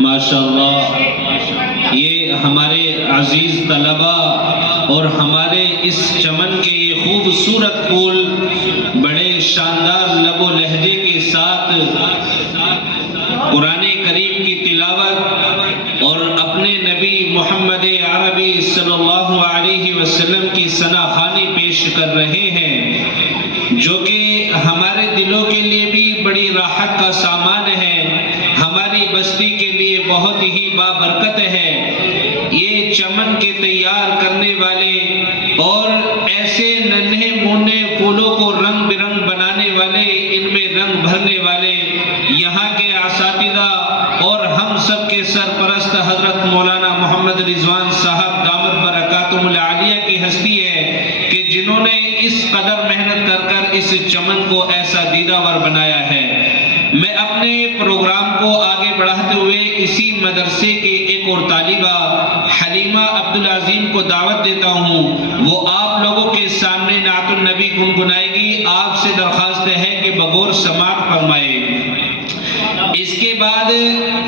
ماشاءاللہ یہ ہمارے عزیز طلبہ اور ہمارے اس چمن کے یہ خوبصورت پھول بڑے شاندار لب و لہجے کے ساتھ قرآن کریم کی تلاوت اور اپنے نبی محمد عربی صلی اللہ علیہ وسلم کی ثنا خوانی پیش کر رہے ہیں، جو کہ ہمارے دلوں کے لیے بھی بڑی راحت کا سامان ہے، ہماری بستی کے لیے بہت ہی بابرکت ہے۔ یہ چمن کے تیار کرنے والے اور ایسے ننھے موننے پھولوں کو رنگ برنگ بنانے والے، ان میں رنگ بھرنے والے یہاں کے اساتذہ اور ہم سب کے سرپرست حضرت مولانا محمد رضوان صاحب دامت برکاتہم العالیہ کی ہستی ہے کہ جنہوں نے اس قدر محنت کر اس چمن کو ایسا دیداور بنایا ہے۔ میں اپنے پروگرام کو آگے بڑھاتے ہوئے اسی مدرسے کے ایک اور طالبہ حلیمہ عبدالعظیم کو دعوت دیتا ہوں، وہ آپ لوگوں کے سامنے نعت النبی گنگنائے گی۔ آپ سے درخواست ہے کہ بغور سماعت فرمائے۔ اس کے بعد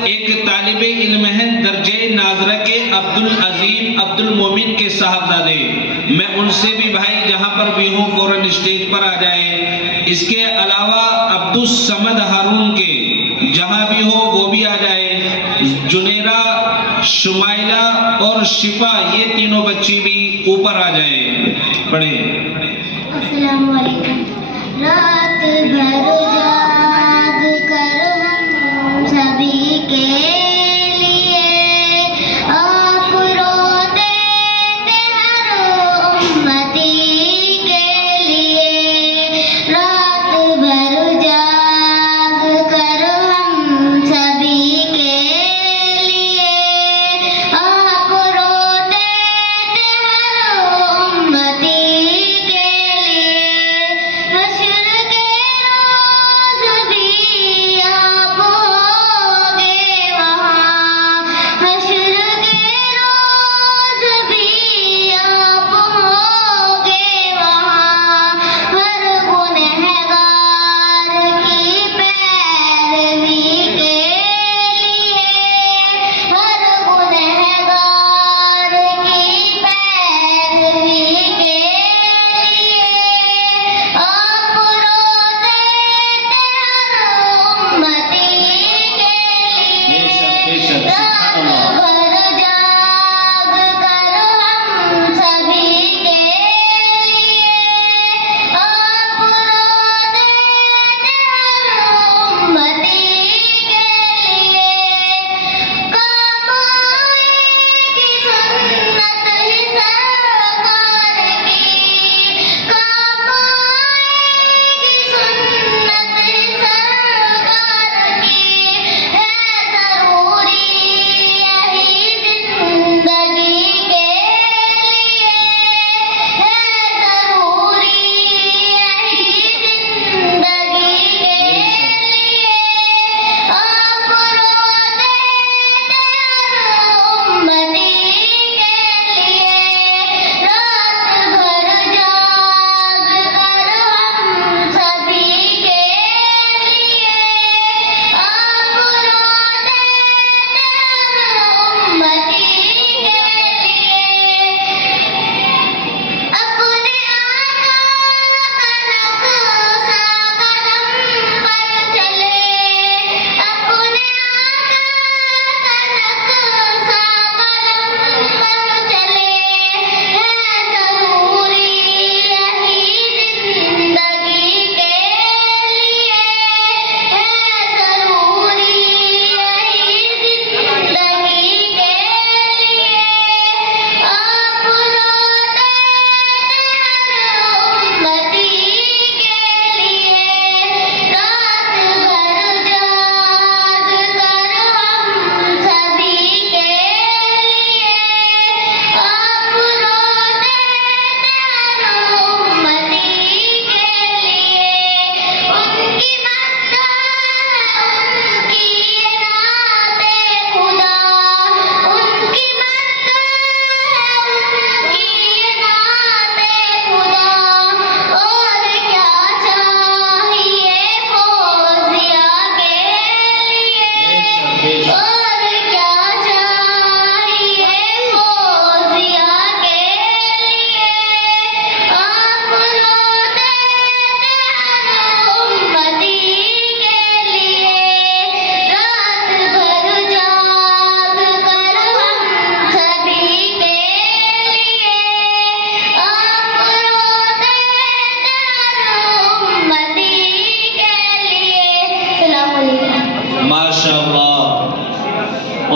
ایک طالب علم ہے درجہ ناظرہ کے عبدالعظیم عبدالمومن کے صاحبزادے، میں ان سے بھی بھائی جہاں پر بھی ہوں فوراً اسٹیج پر آ جائے۔ اس کے علاوہ عبدالصمد ہارون کے جہاں بھی ہو وہ بھی آ جائے۔ جنیرہ، شمائلہ اور شفا، یہ تینوں بچی بھی اوپر آ جائے۔ پڑھیں۔ السلام علیکم۔ رات بھر جاگ کر ہم سبھی کے لیے آپ روتے تھے ہر امتی کے لیے۔ رات بھر جاگ کر ہم سبھی کے لیے آپ روتے تھے ہر امتی کے لیے۔ حشر کے روز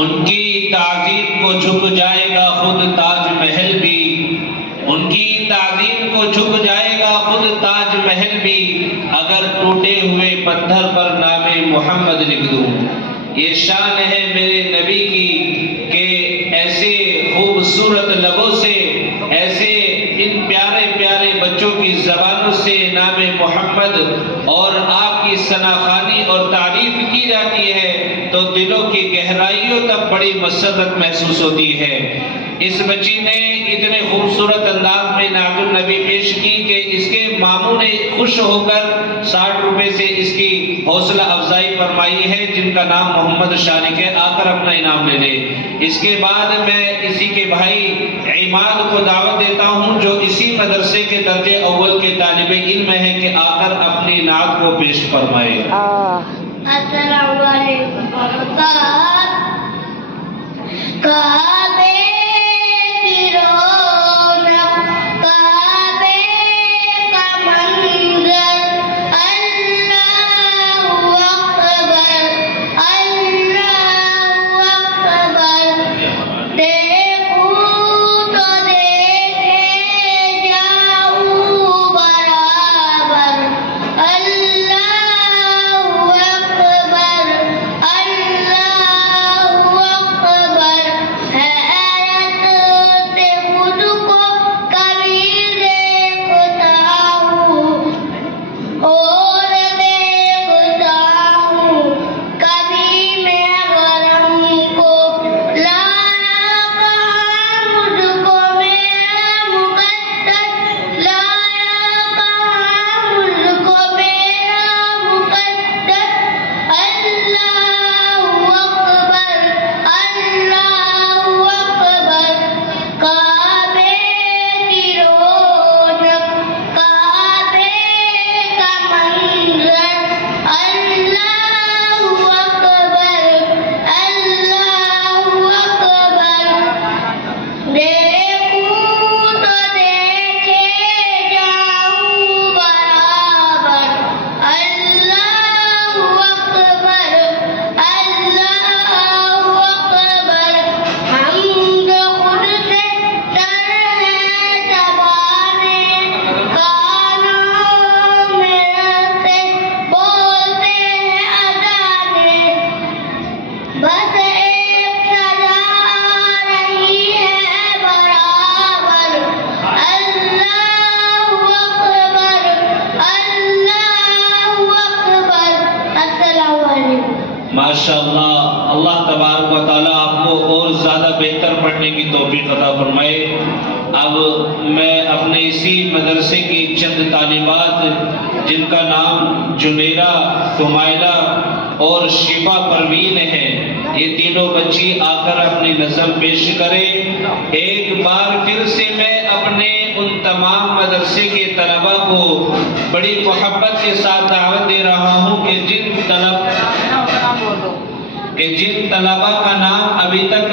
ان کی تعظیم کو جھک جائے گا خود تاج محل بھی، ان کی تعظیم کو جھک جائے گا خود تاج محل بھی، اگر ٹوٹے ہوئے پتھر پر نام محمد لکھ دوں۔ یہ شان ہے میرے نبی کی کہ ایسے خوبصورت لبوں سے، ایسے ان پیارے پیارے بچوں کی زبانوں سے نام محمد اور آپ کی ثناخوانی اور تعریف کی جاتی ہے تو دلوں کی گہرائیوں تک بڑی مسرت محسوس ہوتی ہے۔ اس بچی نے اتنے خوبصورت انداز میں نعت النبی پیش کی کہ اس کے ماموں نے خوش ہو کر 60 روپے سے اس کی حوصلہ افزائی فرمائی ہے، جن کا نام محمد شارق ہے، آ کر اپنا انعام لے لے۔ اس کے بعد میں اسی کے بھائی عماد کو دعوت دیتا ہوں جو اسی مدرسے کے درجے اول کے طالب علم ہے کہ آ کر اپنی نعت کو پیش فرمائے۔ السلام علیکم۔ کعبے کی رونق، کعبے کا منظر، اللہ اکبر، اللہ اکبر، دیکھوں تو دیکھے جاؤں برابر، اللہ اکبر، اللہ اکبر، حیرت سے خود کو کبھی دیکھتا ہوں اور دیکھتا ہوں کبھی میں غرم کو، لایا کہاں مجھ کو میرا مقدس، لایا کہاں مجھ کو میرا مقدس، اللہ اکبر، اللہ اکبر، کعبے کی رونق، کعبے کا منظر، اللہ اکبر، اللہ اکبر، دیکھوں تو دیکھے جاؤں برابر، اللہ اکبر، اللہ اکبر، حمد خود سے تر ہے زبانیں، کانوں میں سے بولتے ہیں اذانیں، بس ایک سزا رہی ہے برابر، اللہ اکبر، اللہ اکبر۔ السلام علیکم۔ ماشاءاللہ، اللہ تبارک و تعالیٰ آپ کو اور زیادہ بہتر پڑھنے کی توفیق عطا فرمائے۔ اب میں اپنے اسی مدرسے کی چند طالبات جن کا نام جمیرہ، فمائلہ اور شفا پروین ہے، یہ تینوں بچی آ کر اپنی نظم پیش کرے۔ ایک بار پھر سے میں اپنے ان تمام مدرسے کے طلبہ کو بڑی محبت کے ساتھ دعوت دے رہا ہوں کہ جن طلبہ کا نام ابھی تک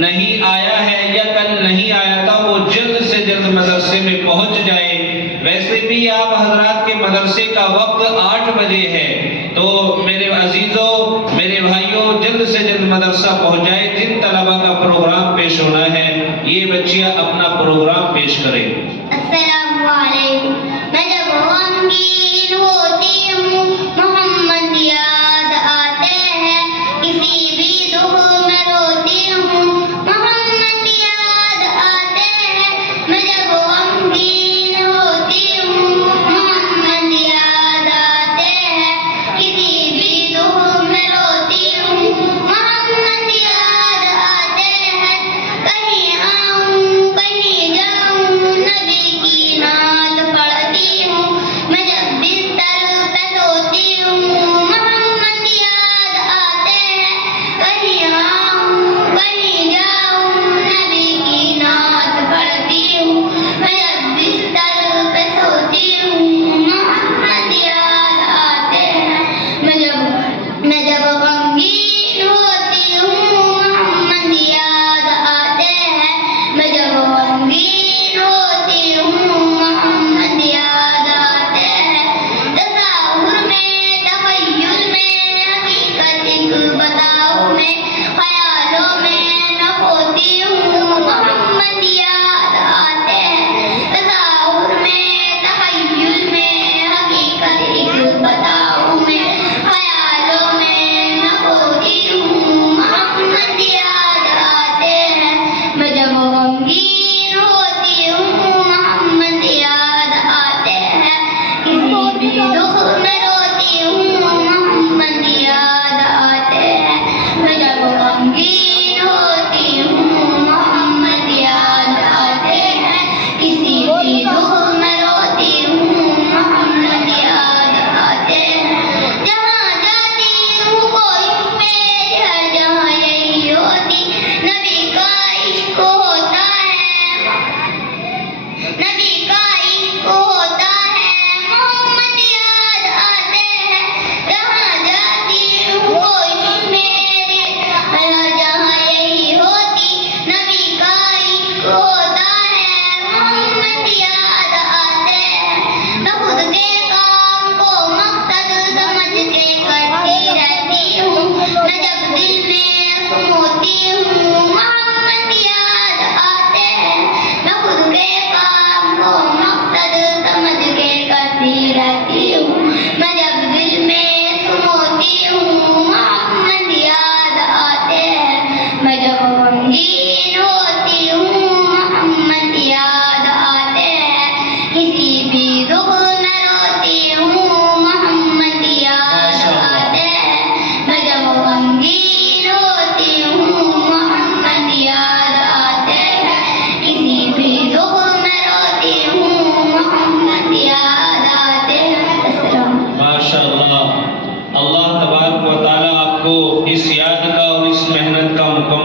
نہیں آیا ہے یا کل نہیں آیا تھا وہ جلد سے جلد مدرسے میں پہنچ جائے۔ ویسے بھی آپ حضرات کے مدرسے کا وقت 8 بجے ہے، تو میرے عزیزوں، میرے بھائیوں، جلد سے جلد مدرسہ پہنچ جائے۔ جن طلبہ کا پروگرام پیش ہونا ہے یہ بچیاں اپنا پروگرام پیش کریں۔ السلام علیکم۔ میں جب غمگین ہوتی ہوں محمد یاد آتے ہیں، کسی بھی دکھ میں روتی ہوں محمد یاد آتے ہیں، میں جب غمگین ہوتی ہوں محمد یاد آتے ہیں، کسی بھی دکھ میں روتی ہوں محمد یاد آتے ہیں، کہیں آؤں کہیں جاؤں نبی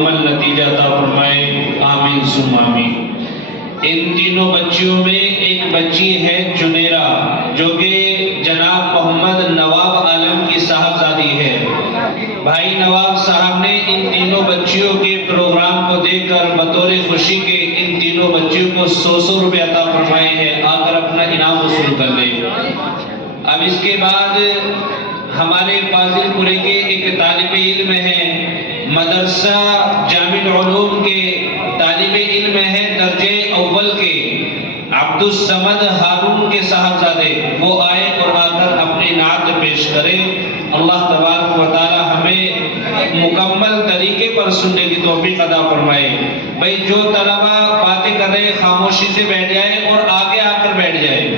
مکمل نتیجہ عطا فرمائے، آمین ثم آمین۔ ان تینوں بچیوں میں ایک بچی ہے چنیرا، جو کہ جناب محمد نواب عالم کی صاحبزادی ہے۔ بھائی نواب صاحب نے ان تینوں بچیوں کے پروگرام کو دیکھ کر بطور خوشی کے ان تینوں بچیوں کو 100 روپے عطا فرمائے ہیں، آ کر اپنا انعام وصول کر لیں۔ اب اس کے بعد ہمارے فاضل پورے کے ایک طالب علم ہیں، مدرسہ جامع العلوم کے طالب علم ہیں درجے اول کے، عبد الصمد ہارون کے صاحبزادے، وہ آئے اور آ کر اپنی نعت پیش کرے۔ اللہ تبارک و تعالی ہمیں مکمل طریقے پر سننے کی توفیق عطا فرمائے۔ بھائی جو طلبہ باتیں کر رہے خاموشی سے بیٹھ جائے اور آگے آ کر بیٹھ جائے۔